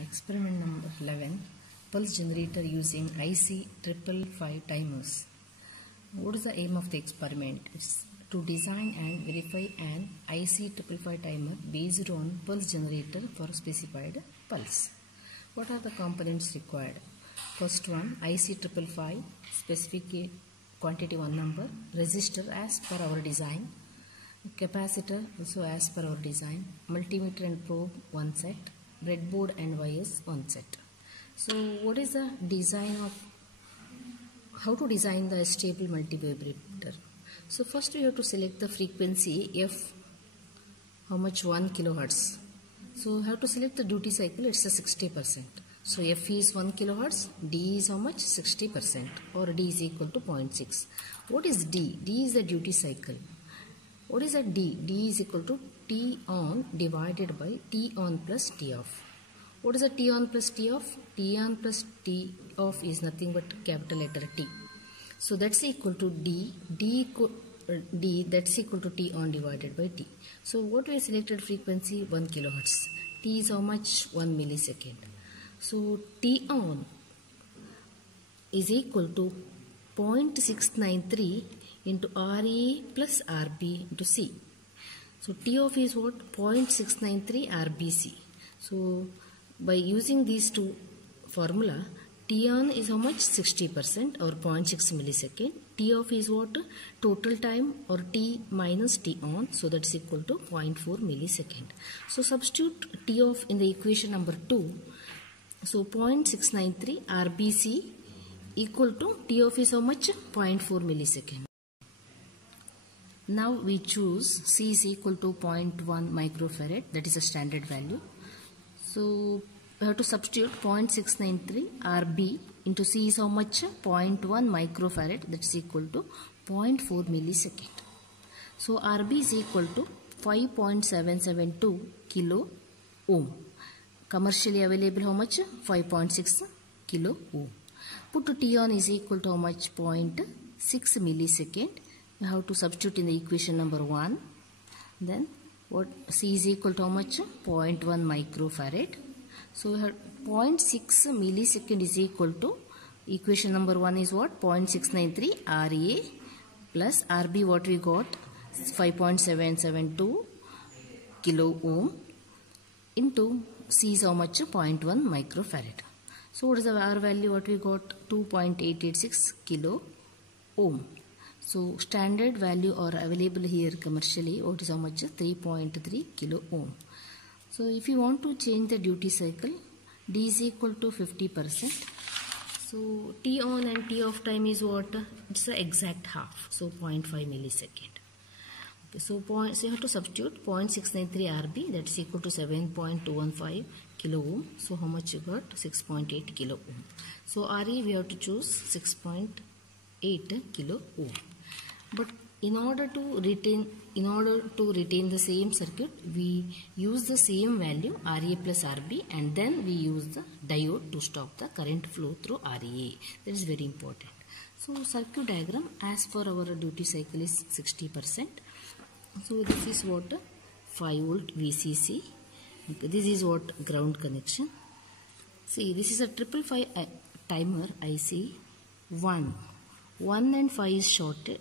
Experiment number 11, pulse generator using IC 555 timers. What is the aim of the experiment? It's to design and verify an IC 555 timer based on pulse generator for specified pulse. What are the components required? First one, IC 555, specific quantity 1 number, resistor as per our design, capacitor also as per our design, multimeter and probe 1 set, breadboard and wires 1 set. So what is the design of, how to design the stable multivibrator? So first we have to select the frequency F, how much 1 kilohertz. So we have to select the duty cycle, it's a 60%. So F is 1 kilohertz, D is how much? 60%, or D is equal to 0.6. What is D? D is the duty cycle. What is a D? D is equal to T on divided by T on plus T off. What is a T on plus T off? T on plus T off is nothing but capital letter T. So that's equal to D. D that's equal to T on divided by T. So what we selected frequency 1 kilohertz. T is how much? 1 millisecond. So T on is equal to 0.693 into RA plus RB into C. So T off is what? 0.693 RBC. So by using these two formula, T on is how much? 60% or 0.6 millisecond. T off is what? Total time or T minus T on. So that's equal to 0.4 millisecond. So substitute T off in the equation number 2. So 0.693 RBC equal to T off is how much? 0.4 millisecond. Now we choose C is equal to 0.1 microfarad, that is a standard value. So we have to substitute 0.693 RB into C is how much? 0.1 microfarad, that is equal to 0.4 millisecond. So RB is equal to 5.772 kilo ohm. Commercially available how much? 5.6 kilo ohm. Put to T on is equal to how much? 0.6 millisecond. We have to substitute in the equation number 1. Then what? C is equal to how much? 0.1 microfarad. So we have 0.6 millisecond is equal to equation number 1 is what? 0.693 RA plus RB what we got? 5.772 kilo ohm into C is how much? 0.1 microfarad. So what is the R value what we got? 2.886 kilo ohm. So standard value or available here commercially, what is how much? 3.3 kilo ohm. So if you want to change the duty cycle, D is equal to 50%. So T on and T off time is what? It's the exact half. So 0.5 millisecond. Okay, so you have to substitute 0.693 RB, that's equal to 7.215 kilo ohm. So how much you got? 6.8 kilo ohm. So RE we have to choose 6.8 kilo ohm. But in order to retain the same circuit, we use the same value RA plus RB, and then we use the diode to stop the current flow through RA. That is very important. So circuit diagram as for our duty cycle is 60%. So this is what? 5 volt VCC. Okay, this is what? Ground connection. See, this is a 555 timer IC 1. 1 and 5 is shorted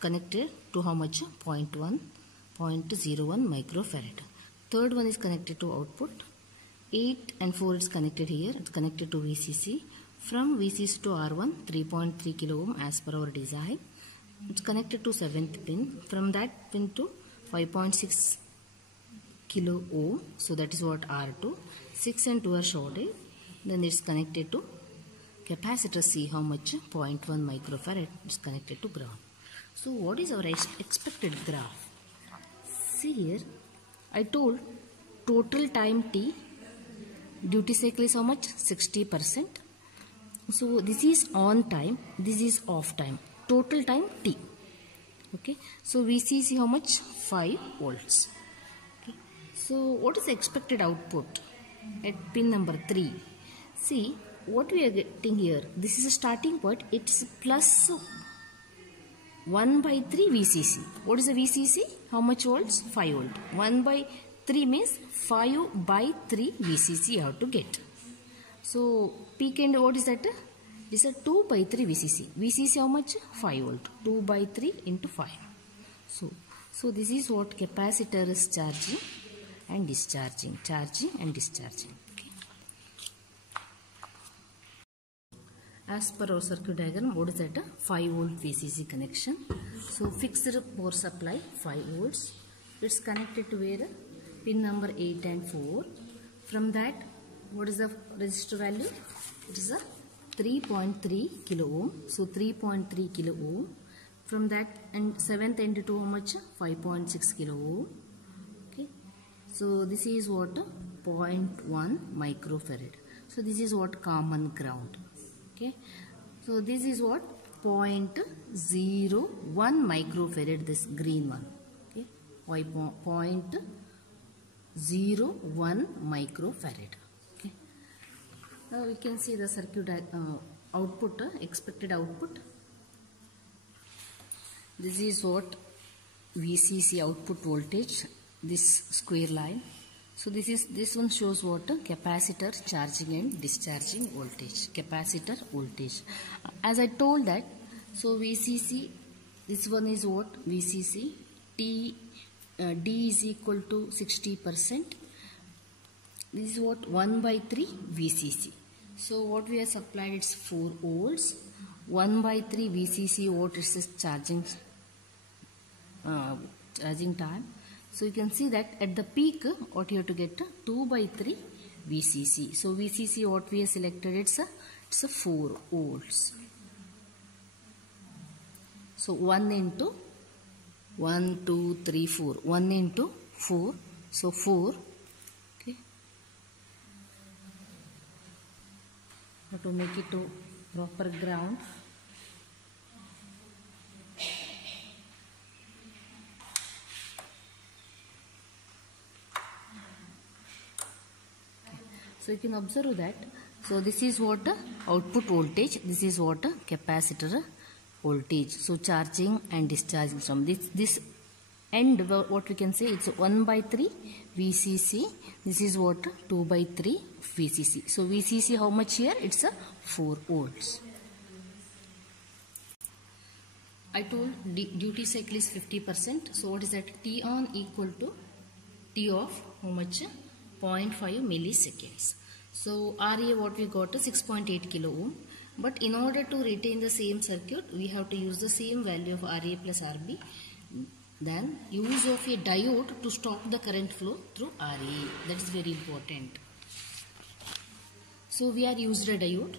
connected to how much? 0.01 microfarad. Third one is connected to output. 8 and 4 is connected here. It's connected to VCC. From VCC to R1, 3.3 kilo ohm as per our design. It's connected to 7th pin. From that pin to 5.6 kilo ohm. So that is what? R2. 6 and 2 are shorted. Then it's connected to capacitor C, how much? 0.1 microfarad is connected to ground. So what is our expected graph? See here, I told total time T, duty cycle is how much? 60%. So this is on time, this is off time. Total time T. Okay, so VCC how much? 5 volts. Okay. So what is the expected output at pin number 3? See, what we are getting here, this is a starting point, it's plus 1 by 3 VCC. What is the VCC? How much volts? 5 volt. 1 by 3 means 5 by 3 VCC you have to get. So peak end what is that? This is 2 by 3 VCC. VCC how much? 5 volt. 2 by 3 into 5. So this is what capacitor is charging and discharging. Charging and discharging. Okay. As per our circuit diagram, what is that? 5 volt VCC connection. So fixed power supply 5 volts. It's connected to where? Pin number 8 and 4. From that, what is the resistor value? It is a 3.3 kilo ohm. So 3.3 kilo ohm. From that, and 7th end to how much? 5.6 kilo ohm. Okay. So this is what? 0.1 microfarad. So this is what? Common ground. Okay. So this is what? 0.01 microfarad, this green one. Okay. 0.01 microfarad. Okay. Now we can see the circuit output, expected output. This is what VCC output voltage, this square line. So this one shows what? Capacitor charging and discharging voltage. Capacitor voltage. As I told that, so VCC, this one is what? VCC. D is equal to 60%. This is what? 1 by 3 VCC. So what we have supplied, it's 4 volts. 1 by 3 VCC what is charging time. So you can see that at the peak what you have to get? 2 by 3 VCC. So VCC what we have selected, it's a 4 volts. So 1 into 1, 2, 3, 4. 1 into 4. So 4. Okay. Now to make it to proper ground. So you can observe that. So this is what output voltage. This is what capacitor voltage. So charging and discharging from this end, what we can say, it's 1 by 3 VCC. This is what? 2 by 3 VCC. So VCC how much here? It's a 4 volts. I told duty cycle is 50%. So what is that? T on equal to T off how much? 0.5 milliseconds. So RA what we got is 6.8 kilo ohm. But in order to retain the same circuit, we have to use the same value of RA plus RB. Then use of a diode to stop the current flow through RA. That is very important. So we are used a diode.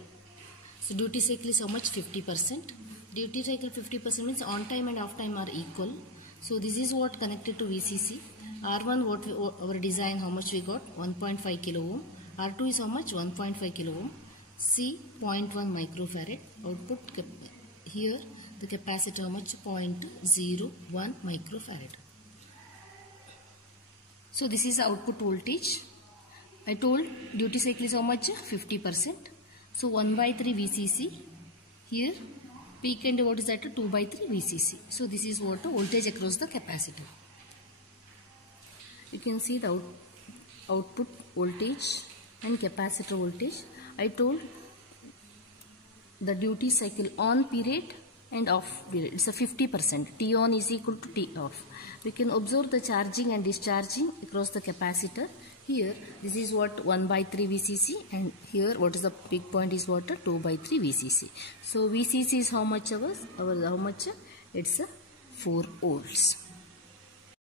So duty cycle is how much? 50%. Duty cycle 50% means on time and off time are equal. So this is what connected to VCC. R1 what our design, how much we got? 1.5 kilo ohm. R2 is how much? 1.5 kilo ohm. C 0.1 microfarad. Output here the capacitor how much? 0.01 microfarad. So this is the output voltage. I told duty cycle is how much? 50%. So 1 by 3 VCC. Here peak end what is that? 2 by 3 VCC. So this is what voltage across the capacitor. You can see the output voltage and capacitor voltage. I told the duty cycle on period and off period. It's a 50%. T on is equal to T off. We can observe the charging and discharging across the capacitor. Here this is what? 1 by 3 VCC, and here what is the peak point is what? 2 by 3 VCC. So VCC is how much hours? How much? It's 4 volts.